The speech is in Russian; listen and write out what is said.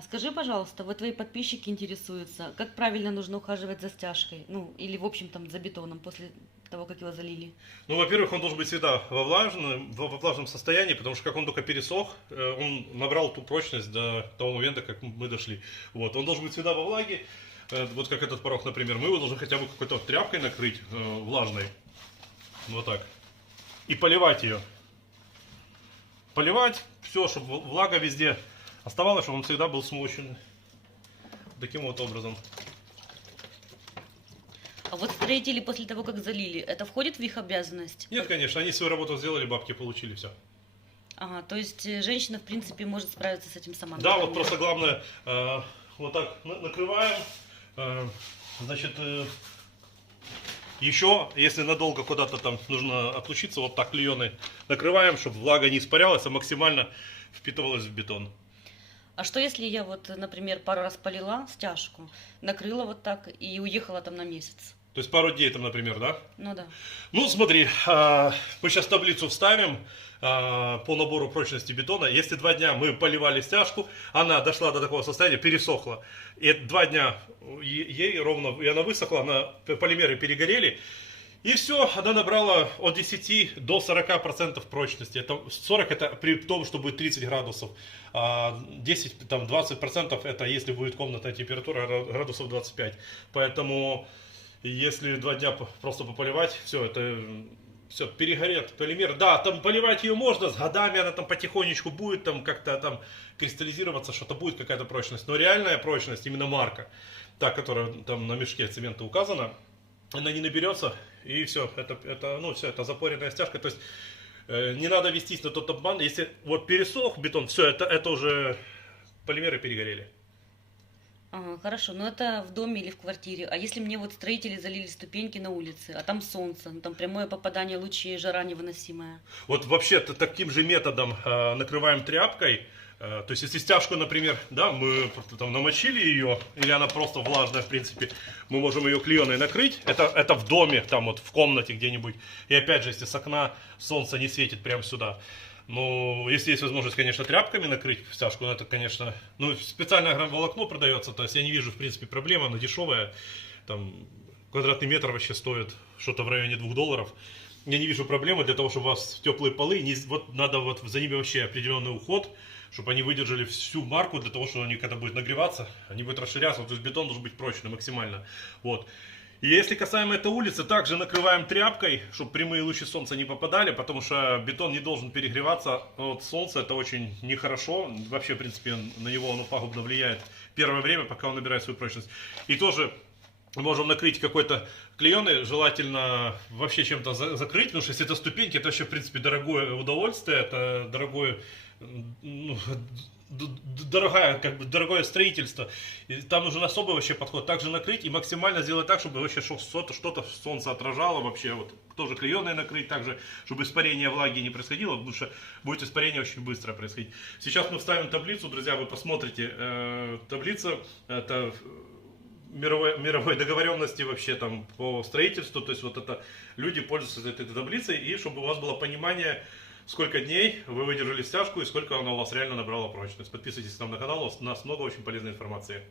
А скажи, пожалуйста, вот твои подписчики интересуются, как правильно нужно ухаживать за стяжкой, ну, или, в общем, там, за бетоном после того, как его залили? Ну, во-первых, он должен быть всегда во влажном состоянии, потому что как он только пересох, он набрал ту прочность до того момента, как мы дошли. Вот, он должен быть всегда во влаге, вот как этот порог, например. Мы его должны хотя бы какой-то тряпкой накрыть влажной, вот так, и поливать ее. Поливать все, чтобы влага везде оставалась, чтобы он всегда был смочен. Таким вот образом. А вот строители после того, как залили, это входит в их обязанность? Нет, конечно, они свою работу сделали, бабки получили, все. Ага, то есть женщина, в принципе, может справиться с этим сама. Да, например. вот просто главное, вот так накрываем, значит, еще, если надолго куда-то там нужно отлучиться, вот так клееный накрываем, чтобы влага не испарялась, а максимально впитывалась в бетон. А что если я вот, например, пару раз полила стяжку, накрыла вот так и уехала там на месяц? То есть пару дней там, например, да? Ну да. Ну, смотри, мы сейчас таблицу вставим по набору прочности бетона. Если 2 дня мы поливали стяжку, она дошла до такого состояния, пересохла. И 2 дня ей ровно, и она высохла, полимеры перегорели. И все, она набрала от 10 до 40% прочности. Это 40 это при том, что будет 30 градусов. А 10, там, 20% это если будет комнатная температура градусов 25. Поэтому если 2 дня просто пополивать, все, это все, перегорит полимер. Да, там поливать ее можно, с годами она там потихонечку будет там как-то там кристаллизироваться, что-то будет какая-то прочность. Но реальная прочность, именно марка, та, которая там на мешке цемента указана, она не наберется, и все, это запоренная стяжка. То есть не надо вестись на тот обман. Если вот пересох бетон, все, это уже полимеры перегорели. Ага, хорошо, но это в доме или в квартире. А если мне вот строители залили ступеньки на улице, а там солнце, ну, там прямое попадание лучей, жара невыносимая? Вот вообще таким же методом накрываем тряпкой. То есть если стяжку, например, да, мы там намочили ее, или она просто влажная, в принципе, мы можем ее клееной накрыть. Это в доме, там вот в комнате где-нибудь. И опять же, если с окна солнце не светит прямо сюда. Ну, если есть возможность, конечно, тряпками накрыть стяжку, это, конечно, ну, специальное волокно продается, то есть я не вижу, в принципе, проблемы, оно дешевое, там, квадратный метр вообще стоит что-то в районе $2. Я не вижу проблемы для того, чтобы у вас теплые полы, вот надо вот за ними вообще определенный уход, чтобы они выдержали всю марку, для того, что они когда будет нагреваться, они будут расширяться, то есть бетон должен быть прочный максимально, вот. И если касаемо этой улицы, также накрываем тряпкой, чтобы прямые лучи солнца не попадали, потому что бетон не должен перегреваться от солнца, это очень нехорошо, вообще, в принципе, на него оно пагубно влияет первое время, пока он набирает свою прочность. И тоже можем накрыть какой-то клееной, желательно вообще чем-то закрыть, потому что если это ступеньки, это вообще, в принципе, дорогое удовольствие, это дорогое, ну, дорогое строительство. И там нужен особый вообще подход. Также накрыть и максимально сделать так, чтобы вообще что-то солнце отражало вообще. Вот тоже клееной накрыть, также, чтобы испарение влаги не происходило, потому что будет испарение очень быстро происходить. Сейчас мы вставим таблицу, друзья, вы посмотрите. Таблица это мировой договоренности вообще там по строительству, то есть вот это люди пользуются этой таблицей, и чтобы у вас было понимание, сколько дней вы выдержали стяжку и сколько она у вас реально набрала прочность. Подписывайтесь к нам на канал, у нас много очень полезной информации.